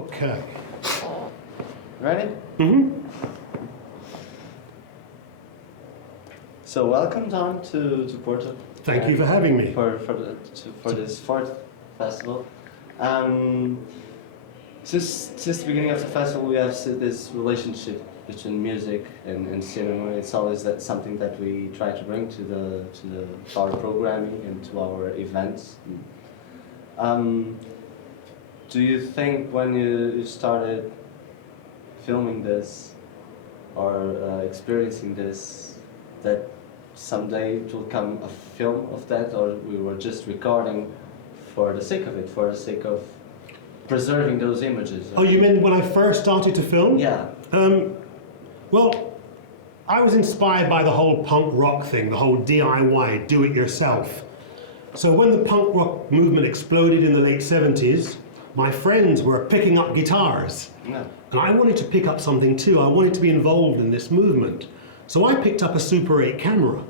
Okay. Ready? Mm-hmm. So welcome, Don, to Porto. Thank you for having me. For this fourth festival. Since the beginning of the festival, we have this relationship between music and cinema. It's always something that we try to bring to our programming and to our events. Do you think when you started filming this or experiencing this, that someday it will come a film of that, or we were just recording for the sake of it, for the sake of preserving those images? Oh, you mean when I first started to film? Yeah. Well, I was inspired by the whole punk rock thing, the whole DIY, do it yourself. So when the punk rock movement exploded in the late 70s, my friends were picking up guitars. Yeah. And I wanted to pick up something too. I wanted to be involved in this movement. So I picked up a Super 8 camera,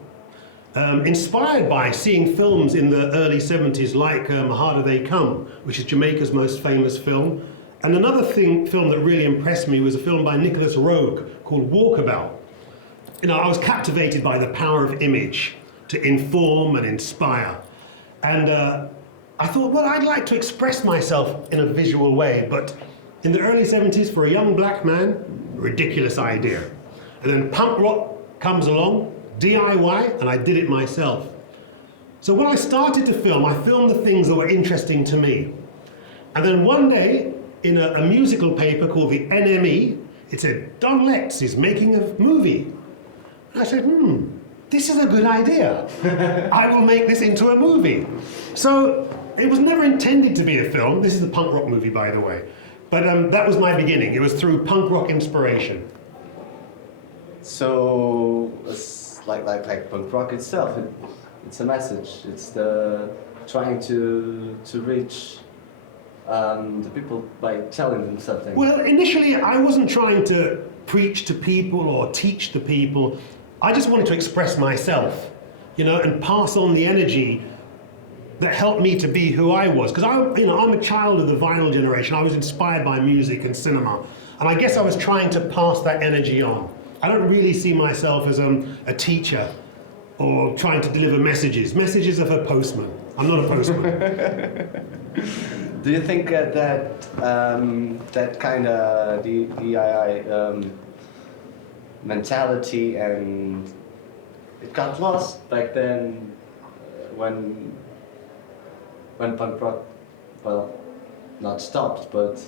inspired by seeing films in the early 70s like Harder They Come, which is Jamaica's most famous film. And another film that really impressed me was a film by Nicholas Roeg called Walkabout. You know, I was captivated by the power of image to inform and inspire. And I thought, well, I'd like to express myself in a visual way, but in the early 70s, for a young black man, ridiculous idea. And then punk rock comes along, DIY, and I did it myself. So when I started to film, I filmed the things that were interesting to me. And then one day, in a musical paper called the NME, it said, Don Letts is making a movie. And I said, this is a good idea. I will make this into a movie. So it was never intended to be a film. This is a punk rock movie, by the way. But that was my beginning. It was through punk rock inspiration. So it's like punk rock itself. It's a message. It's the trying to reach the people by telling them something. Well, initially I wasn't trying to preach to people or teach to people. I just wanted to express myself, you know, and pass on the energy that helped me to be who I was. Because I'm a child of the vinyl generation. I was inspired by music and cinema. And I guess I was trying to pass that energy on. I don't really see myself as a teacher or trying to deliver messages. Messages are for postmen. I'm not a postman. Do you think that kind of DIY mentality, and it got lost back then when punk rock, well, not stopped, but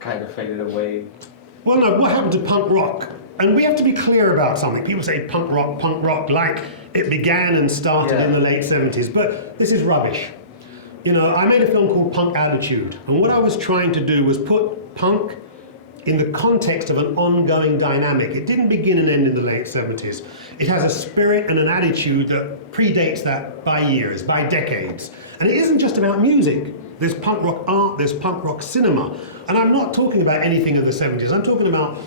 kind of faded away? Well, no, what happened to punk rock? And we have to be clear about something. People say punk rock, like it began and started in the late 70s, but this is rubbish. You know, I made a film called Punk Attitude, and what I was trying to do was put punk in the context of an ongoing dynamic. It didn't begin and end in the late 70s. It has a spirit and an attitude that predates that by years, by decades. And it isn't just about music. There's punk rock art, there's punk rock cinema. And I'm not talking about anything of the 70s. I'm talking about,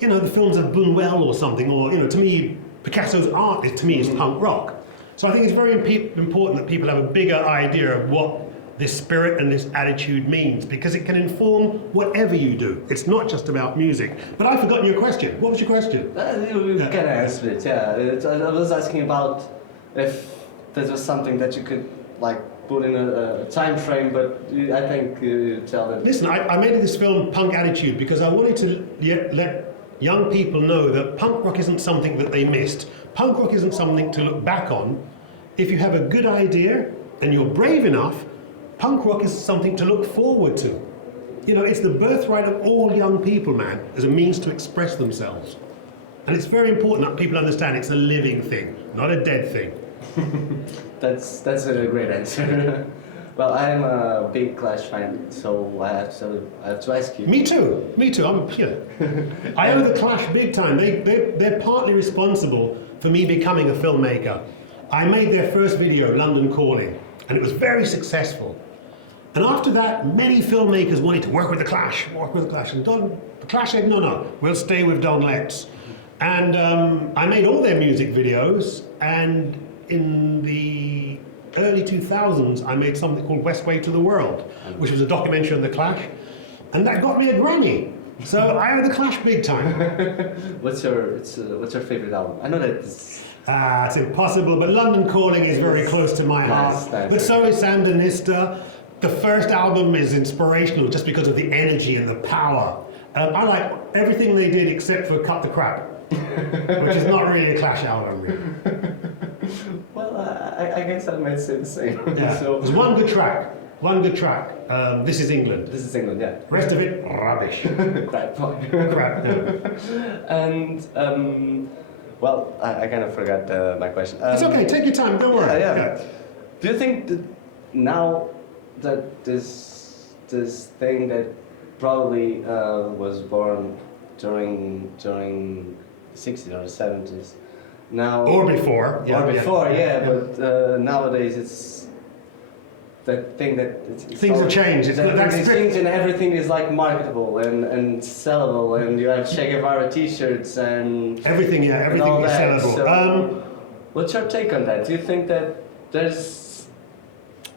you know, the films of Buñuel or something, or, you know, to me, Picasso's art, to me, is punk rock. So I think it's very important that people have a bigger idea of what this spirit and this attitude means, because it can inform whatever you do. It's not just about music. But I've forgotten your question. What was your question? You can answer it, yeah. I was asking about if this was something that you could like put in a time frame, but I think you tell them. Listen, I made this film Punk Attitude because I wanted to let young people know that punk rock isn't something that they missed. Punk rock isn't something to look back on. If you have a good idea and you're brave enough, punk rock is something to look forward to. You know, it's the birthright of all young people, man, as a means to express themselves. And it's very important that people understand it's a living thing, not a dead thing. That's a great answer. Well, I'm a big Clash fan, so I have to ask you. Me too. I'm I owe the Clash big time. They're partly responsible for me becoming a filmmaker. I made their first video, London Calling, and it was very successful. And after that, many filmmakers wanted to work with the Clash. And the Clash said, no, we'll stay with Don Letts. And I made all their music videos, and in the early 2000s, I made something called West Way to the World, which was a documentary on the Clash. and that got me a Grammy. So I owe the Clash big time. What's your favorite album? I know that It's impossible, but London Calling is very close to my heart. Nice. But so is Sandinista. The first album is inspirational just because of the energy and the power. I like everything they did except for Cut the Crap, which is not really a Clash album. Really. Well, I guess I might say the same. Yeah. So, There's one good track. One good track. This is England. this is England, yeah. Rest of it, rubbish. Crap. Crap. Yeah. And well, I kind of forgot my question. It's okay. Take your time. Don't worry. Yeah. Do you think that now that this thing that probably was born during the 60s or the 70s now Or before. but nowadays it's that thing that it's Things have changed. It's not that these strict. things and everything is like marketable and sellable, and you have Che Guevara T-shirts and Everything is that. sellable. So, what's your take on that? Do you think that there's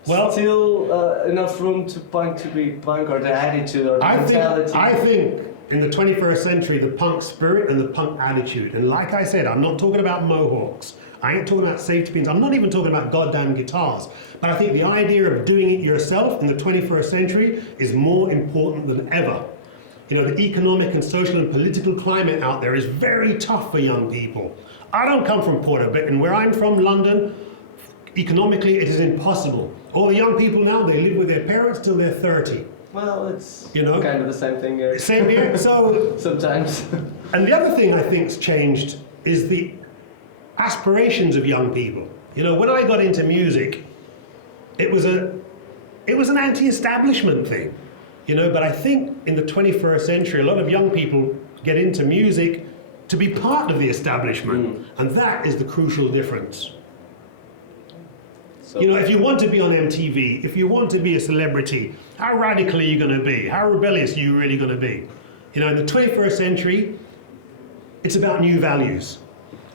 still enough room to punk to be punk, or the attitude or the mentality? I think in the 21st century, the punk spirit and the punk attitude, and like I said, I'm not talking about mohawks. I ain't talking about safety pins. I'm not even talking about goddamn guitars. But I think the idea of doing it yourself in the 21st century is more important than ever. You know, the economic and social and political climate out there is very tough for young people. I don't come from Porto, but and where I'm from, London, economically it is impossible. All the young people now, they live with their parents till they're 30. Well, it's kind of the same thing here. Same here. So Sometimes. And the other thing I think's changed is the aspirations of young people. You know, when I got into music, it was an anti-establishment thing. You know, but I think in the 21st century, a lot of young people get into music to be part of the establishment, and that is the crucial difference. So, you know, if you want to be on MTV, if you want to be a celebrity, how radical are you going to be? How rebellious are you really going to be? You know, in the 21st century, it's about new values.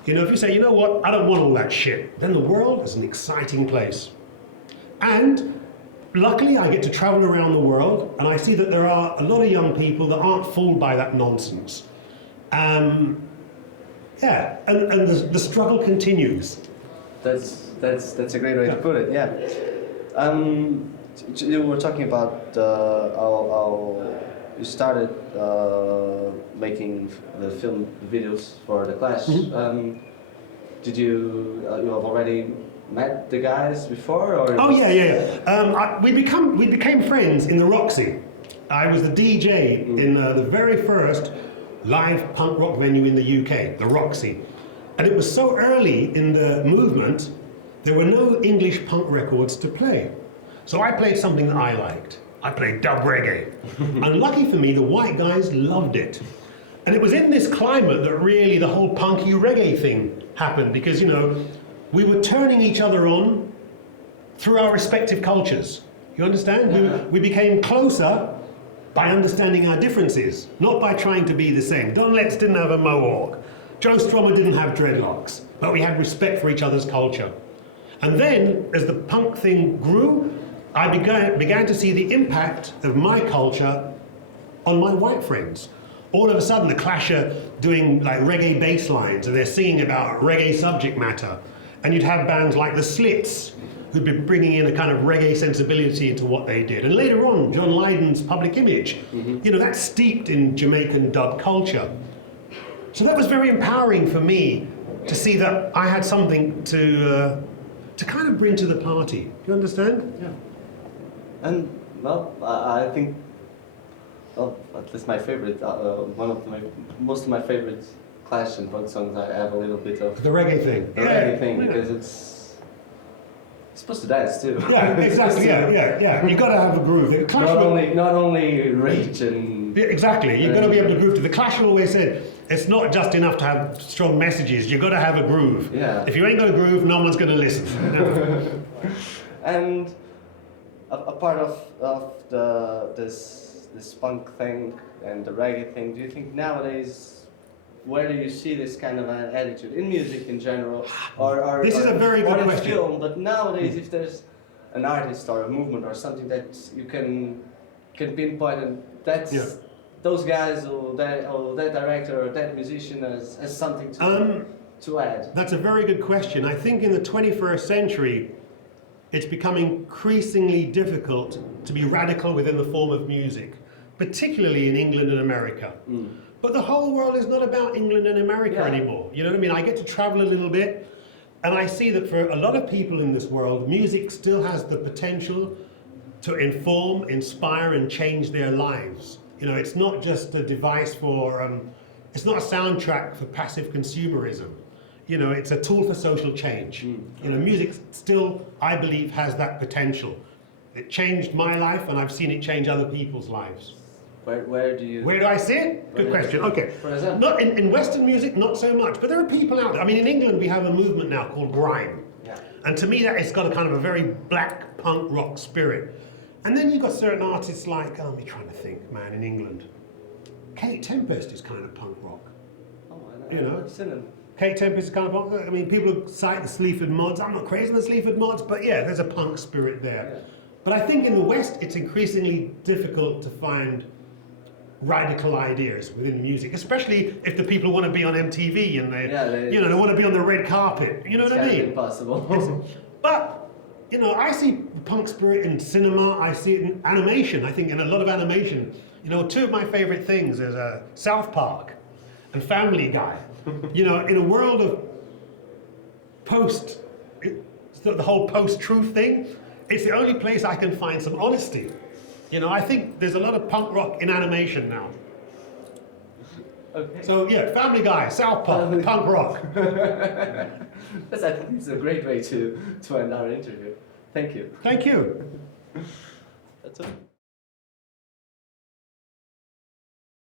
You know, if you say, you know what, I don't want all that shit, then the world is an exciting place. And luckily, I get to travel around the world, and I see that there are a lot of young people that aren't fooled by that nonsense. And the struggle continues. That's a great way to put it. Yeah. You were talking about how you started making the film videos for the Clash. Mm-hmm. Did you have already met the guys before? Or Oh yeah. We became friends in the Roxy. I was the DJ in the very first live punk rock venue in the UK, the Roxy. And it was so early in the movement, there were no English punk records to play. So I played something that I liked. I played dub reggae. And lucky for me, the white guys loved it. And it was in this climate that really the whole punky reggae thing happened, because, you know, we were turning each other on through our respective cultures. You understand? Yeah. We became closer by understanding our differences, not by trying to be the same. Don Letts didn't have a mohawk. Joe Strummer didn't have dreadlocks, but we had respect for each other's culture. And then, as the punk thing grew, I began to see the impact of my culture on my white friends. All of a sudden, the Clash are doing like reggae bass lines, and they're singing about reggae subject matter. And you'd have bands like the Slits, who'd be bringing in a kind of reggae sensibility into what they did. And later on, John Lydon's Public Image, you know, that's steeped in Jamaican dub culture. So that was very empowering for me to see that I had something to kind of bring to the party. Do you understand? Yeah. And well, I think, well, at least my favorite, most of my favorite Clash and punk songs, I have a little bit of The reggae thing. reggae thing, because it's supposed to dance too. Yeah, exactly. Yeah. You got to have a groove. The Clash Not only rage and. Yeah, exactly. You've got to be able to groove to. The Clash always said it's not just enough to have strong messages. You've got to have a groove. Yeah. If you ain't got a groove, no one's going to listen. And a part of this punk thing and the reggae thing, do you think nowadays, where do you see this kind of an attitude in music in general, or This is a very good in question. film? But nowadays, if there's an artist or a movement or something that you can pinpoint and that's Yeah. those guys or that director or that musician has something to add? That's a very good question. I think in the 21st century, it's becoming increasingly difficult to be radical within the form of music, particularly in England and America. But the whole world is not about England and America anymore. You know what I mean? I get to travel a little bit, and I see that for a lot of people in this world, music still has the potential to inform, inspire, and change their lives. You know, it's not just a device for, it's not a soundtrack for passive consumerism. You know, it's a tool for social change. You know, music still, I believe, has that potential. It changed my life, and I've seen it change other people's lives. Where do I see it? Good question. Okay. For example? Not in Western music, not so much, but there are people out there. I mean, in England, we have a movement now called grime. Yeah. And to me, that it's got a kind of a very black punk rock spirit. And then you've got certain artists like, I'm trying to think, man, in England. Kate Tempest is kind of punk rock. Oh, You know? I've seen him. Kate Tempest is kind of punk. I mean, people cite the Sleaford Mods. I'm not crazy on the Sleaford Mods, but yeah, there's a punk spirit there. Yeah. But I think in the West, it's increasingly difficult to find radical ideas within music, especially if the people want to be on MTV and they want to be on the red carpet. You know what I mean? Impossible. But you know, I see punk spirit in cinema. I see it in animation. I think in a lot of animation. You know, two of my favorite things is South Park and Family Guy. You know, in a world of the whole post-truth thing, it's the only place I can find some honesty. You know, I think there's a lot of punk rock in animation now. Okay. So yeah, Family Guy, South Park, punk rock. I think it's a great way to end our interview. Thank you. Thank you. That's all.